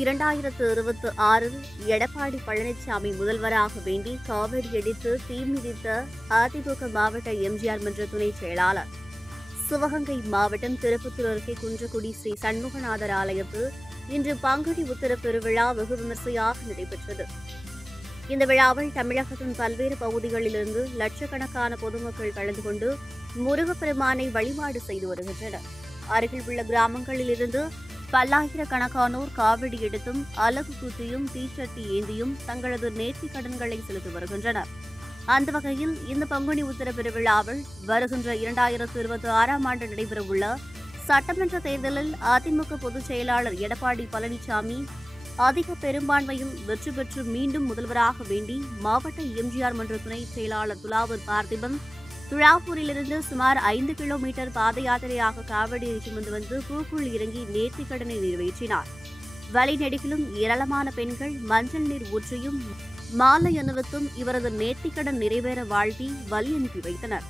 2026 எடப்பாடி பழனிசாமி முதல்வராக வேண்டி காவடி எடுத்து தீ மிதித்த அதிமுக மாவட்ட எம்ஜிஆர் மன்ற துணைச் செயலாளர். சிவகங்கை மாவட்டம் திருப்பத்தூர் அருகே குன்றக்குடி ஸ்ரீ சண்முகநாதர் ஆலயத்தில் இன்று பங்குனி உத்திர பெருவிழா வெகு விமர்சையாக நடைபெற்றது. இந்த விழாவில் தமிழகத்தின் பல்வேறு பகுதிகளிலிருந்து லட்சக்கணக்கான பொதுமக்கள் கலந்து கொண்டு முருகப்பெருமானை வழிபாடு செய்து வருகின்றனர். அருகில் உள்ள கிராமங்களிலிருந்து பல்லாயிரக்கணக்கானோர் காவடி எடுத்தும் அலகு குத்தியும் தீச்சட்டி ஏந்தியும் தங்களது நேர்த்திக் கடன்களை செலுத்தி வருகின்றனர். அந்த வகையில் இந்த பங்குனி உத்திர பெருவிழாவில் வருகின்ற 2026 ஆண்டு நடைபெறவுள்ள சட்டமன்ற தேர்தலில் அதிமுக பொதுச் செயலாளர் எடப்பாடி பழனிசாமி அதிக பெரும்பான்மையில் வெற்றி பெற்று மீண்டும் முதல்வராக வேண்டி மாவட்ட எம்ஜிஆர் மன்ற துணை செயலாளர் துலாவூர் பார்த்திபன் துலாப்பூரிலிருந்து சுமார் 5 கிலோமீட்டர் பாத யாத்திரையாக காவடியை சுமந்து வந்து பூக்குள் இறங்கி நேர்த்திக் கடனை நிறைவேற்றினார். வழிநெடுகிலும் ஏராளமான பெண்கள் மஞ்சள் நீர் ஊற்றியும் மாலை அணிவித்தும் இவரது நேர்த்திக்கடன் நிறைவேற வாழ்த்தி வழி அனுப்பி வைத்தனர்.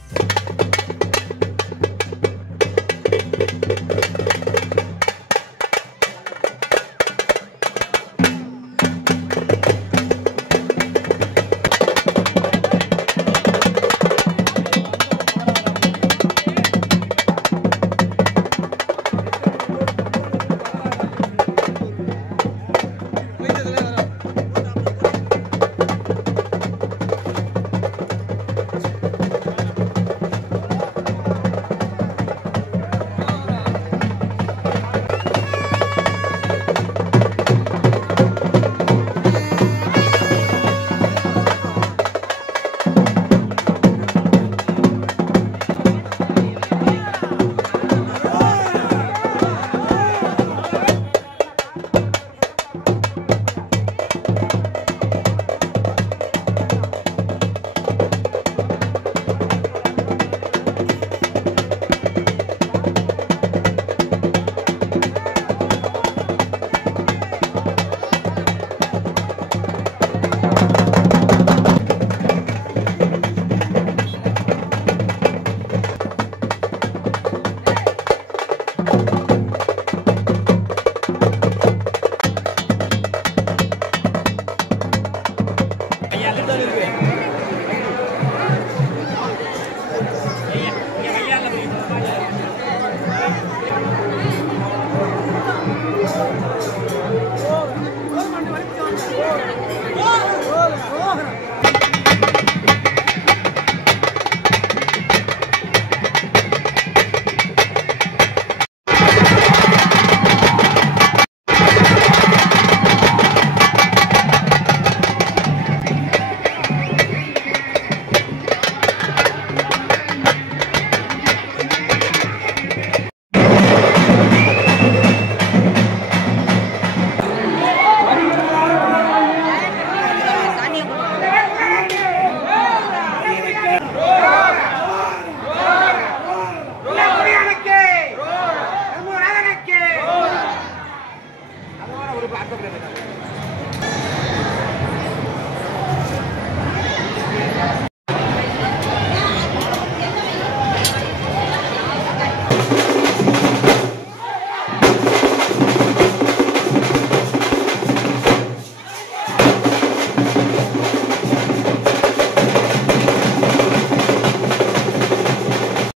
you.